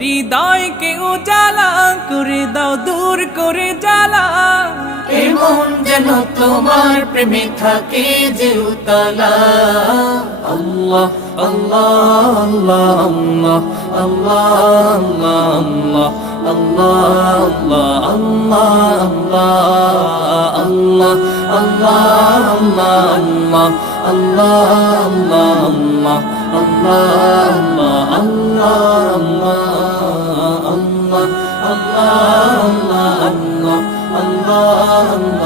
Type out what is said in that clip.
হৃদয়কে উজালা করে দাও, দূর করে জ্বালা। এমন যেন তোমার প্রেমে থাকে যে উতলা। আল্লাহ আল্লাহ আল্লাহ আল্লাহ আল্লাহ আল্লাহ আল্লাহ আল্লাহ আল্লাহ আল্লাহ আল্লাহ আল্লাহ আল্লাহ আল্লাহ আল্লাহ আল্লাহ আল্লাহ আল্লাহ আল্লাহ